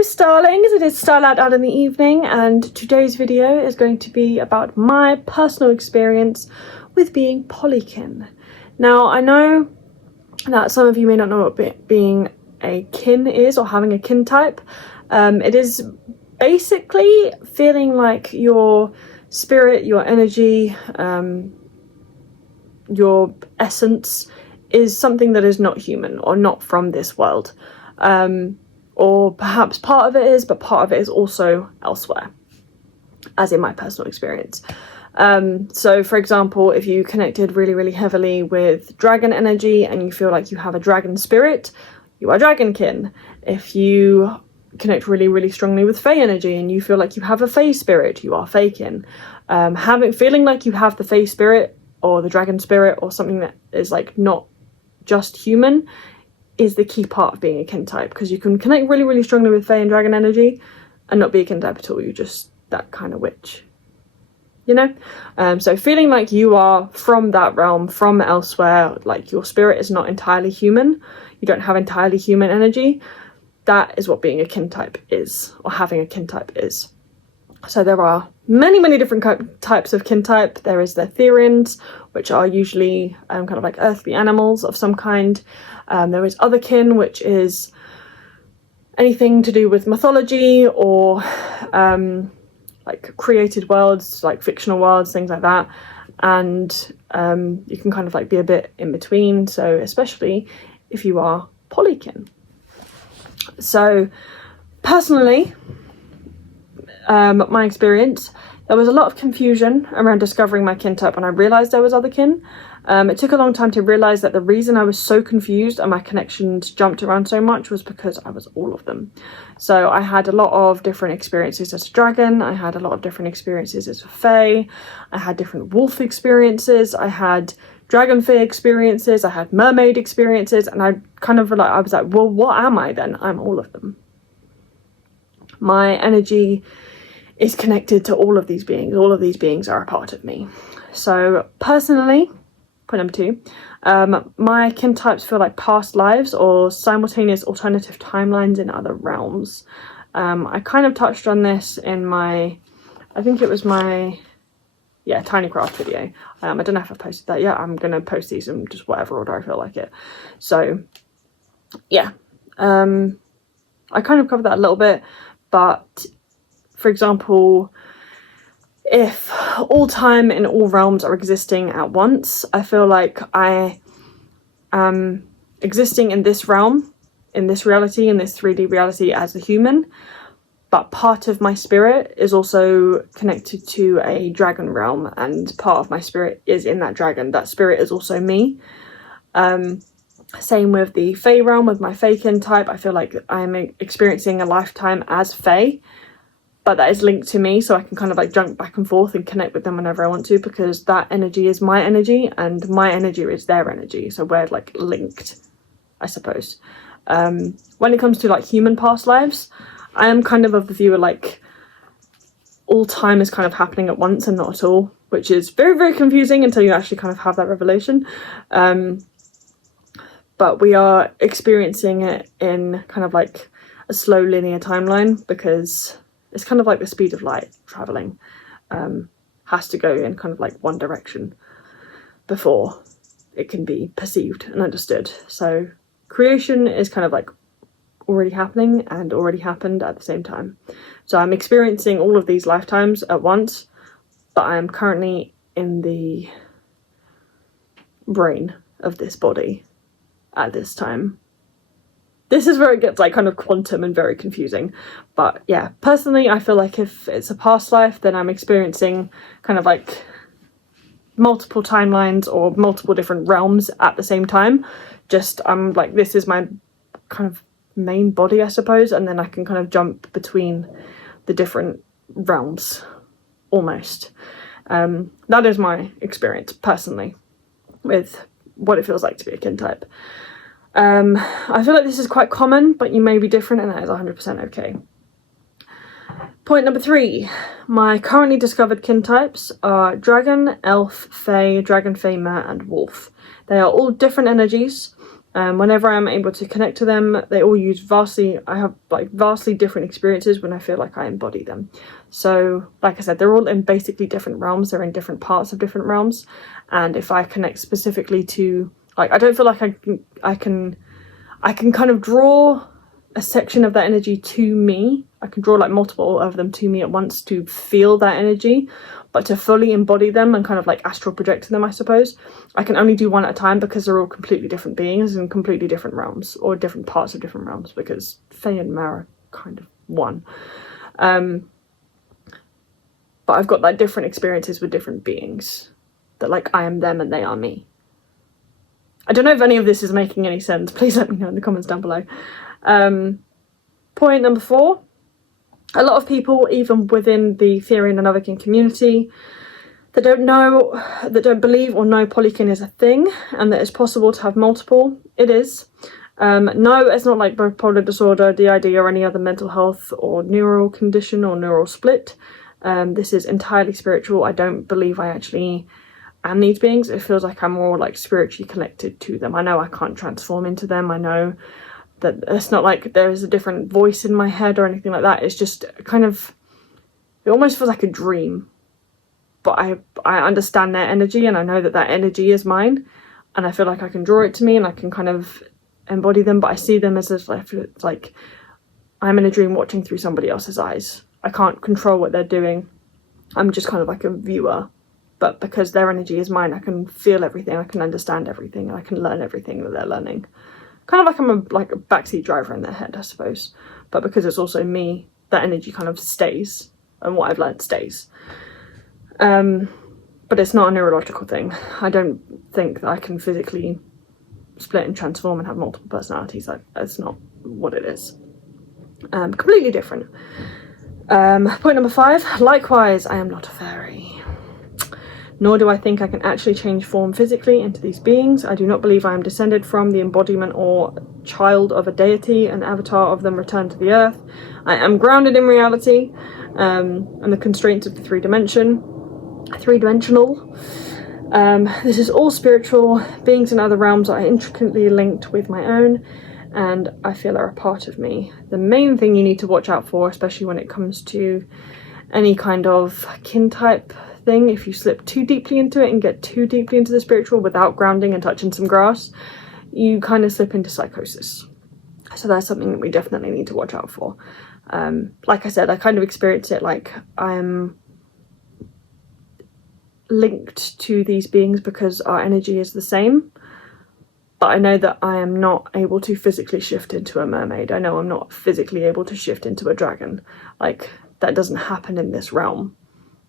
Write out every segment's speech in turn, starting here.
Hello Starlings, it is Starlight out in the evening, and today's video is going to be about my personal experience with being Polykin. Now, I know that some of you may not know what being a kin is, or having a kin type. It is basically feeling like your spirit, your energy, your essence is something that is not human or not from this world. Or perhaps part of it is, but part of it is also elsewhere, as in my personal experience. So for example, if you connected really heavily with dragon energy and you feel like you have a dragon spirit, you are dragonkin. If you connect really strongly with Fae energy and you feel like you have a Fae spirit, you are Faekin. Feeling like you have the Fae spirit or the dragon spirit or something that is like not just human is the key part of being a kin type, because you can connect really strongly with Fae and dragon energy and not be a kin type at all. You're just that kind of witch, you know? So feeling like you are from that realm, from elsewhere, like your spirit is not entirely human, you don't have entirely human energy, that is what being a kin type is, or having a kin type is. So there are many different types of kin type. There is the Therians, which are usually kind of like earthly animals of some kind. There is other kin, which is anything to do with mythology or like created worlds, like fictional worlds, things like that. And you can kind of like be a bit in between. So especially if you are Polykin. So personally, my experience, there was a lot of confusion around discovering my kin type when I realised there was other kin. It took a long time to realise that the reason I was so confused and my connections jumped around so much was because I was all of them. So I had a lot of different experiences as a dragon, I had a lot of different experiences as a fae, I had different wolf experiences, I had dragon fae experiences, I had mermaid experiences, and I was like, well, what am I then? I'm all of them. My energy is connected to all of these beings. All of these beings are a part of me. So personally, point number 2, my kin types feel like past lives or simultaneous alternative timelines in other realms. I kind of touched on this in my, I think it was my, tiny craft video. I don't know if I've posted that yet. I'm going to post these in just whatever order I feel like it. So yeah, I kind of covered that a little bit, but for example, if all time in all realms are existing at once, I feel like I am existing in this realm, in this reality, in this 3D reality as a human, but part of my spirit is also connected to a dragon realm, and part of my spirit is in that dragon. That spirit is also me. Same with the Fae realm, with my Faekin type. I feel like I'm experiencing a lifetime as Fae, but that is linked to me, so I can kind of like jump back and forth and connect with them whenever I want to, because that energy is my energy and my energy is their energy, so we're like linked, I suppose. When it comes to like human past lives, I am kind of the view of like all time is kind of happening at once and not at all, which is very confusing until you actually kind of have that revelation. But we are experiencing it in kind of like a slow linear timeline, because it's kind of like the speed of light traveling, has to go in kind of like one direction before it can be perceived and understood. So creation is kind of like already happening and already happened at the same time. So I'm experiencing all of these lifetimes at once, but I am currently in the brain of this body at this time. This is where it gets like kind of quantum and very confusing. But yeah, personally, I feel like if it's a past life, then I'm experiencing kind of like multiple timelines or multiple different realms at the same time. Just I'm like, this is my kind of main body, I suppose, and then I can kind of jump between the different realms almost. That is my experience personally with what it feels like to be a kin type. I feel like this is quite common, but you may be different, and that is 100% okay. Point number 3, my currently discovered kin types are dragon, elf, fae, dragon, fae, mer, and wolf. They are all different energies. Whenever I'm able to connect to them, they all use I have like vastly different experiences when I feel like I embody them. So like I said, they're all in basically different realms. They're in different parts of different realms. And if I connect specifically to, like, I don't feel like I can kind of draw a section of that energy to me. I can draw like multiple of them to me at once to feel that energy, but to fully embody them and kind of like astral project to them, I suppose, I can only do one at a time, because they're all completely different beings in completely different realms, or different parts of different realms, because Fae and Mara are kind of one. But I've got like different experiences with different beings, that like I am them and they are me. I don't know if any of this is making any sense. Please let me know in the comments down below. Point number 4. A lot of people, even within the Therian and Otherkin community, that don't believe or know Polykin is a thing, and that it's possible to have multiple. It is. No, it's not like bipolar disorder, DID, or any other mental health or neural condition or neural split. This is entirely spiritual. I don't believe I actually am these beings. It feels like I'm more like spiritually connected to them. I know I can't transform into them. I know that it's not like there's a different voice in my head or anything like that. It's just kind of, it almost feels like a dream. But I understand their energy, and I know that that energy is mine, and I feel like I can draw it to me and I can kind of embody them, but I see them as if it's like I'm in a dream watching through somebody else's eyes. I can't control what they're doing. I'm just kind of like a viewer. But because their energy is mine, I can feel everything, I can understand everything, and I can learn everything that they're learning. Kind of like I'm like a backseat driver in their head, I suppose. But because it's also me, that energy kind of stays, and what I've learned stays. But it's not a neurological thing. I don't think that I can physically split and transform and have multiple personalities. That's not what it is. Completely different. Point number 5. Likewise, I am not a fairy. Nor do I think I can actually change form physically into these beings. I do not believe I am descended from the embodiment or child of a deity, an avatar of them returned to the earth. I am grounded in reality and the constraints of the three-dimensional. This is all spiritual. Beings in other realms are intricately linked with my own, and I feel are a part of me. The main thing you need to watch out for, especially when it comes to any kind of kin type thing, if you slip too deeply into it and get too deeply into the spiritual without grounding and touching some grass, you kind of slip into psychosis. So that's something that we definitely need to watch out for. Like I said, I kind of experience it like I'm linked to these beings because our energy is the same, but I know that I am not able to physically shift into a mermaid. I know I'm not physically able to shift into a dragon. Like, that doesn't happen in this realm.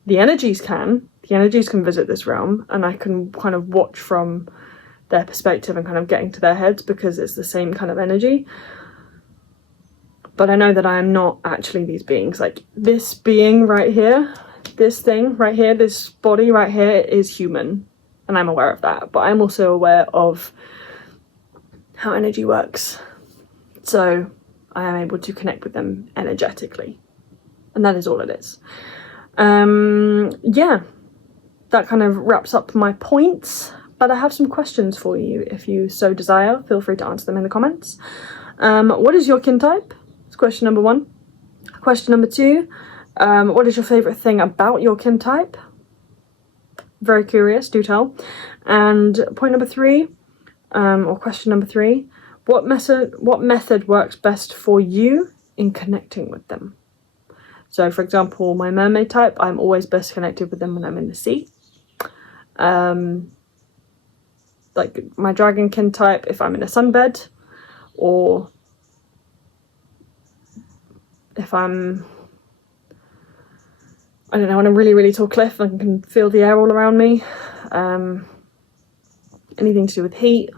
The energies can visit this realm, and I can kind of watch from their perspective and kind of get into their heads because it's the same kind of energy. But I know that I am not actually these beings. Like, this being right here, this thing right here, this body right here is human, and I'm aware of that. But I'm also aware of how energy works. So I am able to connect with them energetically, and that is all it is. Yeah, that kind of wraps up my points, but I have some questions for you. If you so desire, feel free to answer them in the comments. What is your kin type? That's question number 1. Question number 2, what is your favourite thing about your kin type? Very curious, do tell. And point number 3, or question number 3, what method works best for you in connecting with them? So, for example, my mermaid type, I'm always best connected with them when I'm in the sea. Like my dragonkin type, if I'm in a sunbed, or if I'm, I don't know, on a really, really tall cliff and can feel the air all around me. Anything to do with heat,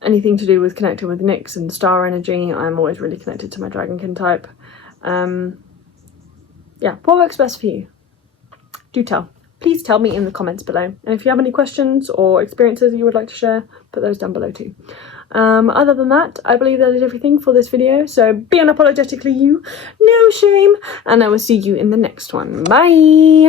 anything to do with connecting with Nyx and star energy, I'm always really connected to my dragonkin type. Yeah, what works best for you? Do tell. Please tell me in the comments below. And if you have any questions or experiences that you would like to share, put those down below too. Other than that, I believe that is everything for this video. So be unapologetically you, no shame, and I will see you in the next one. Bye!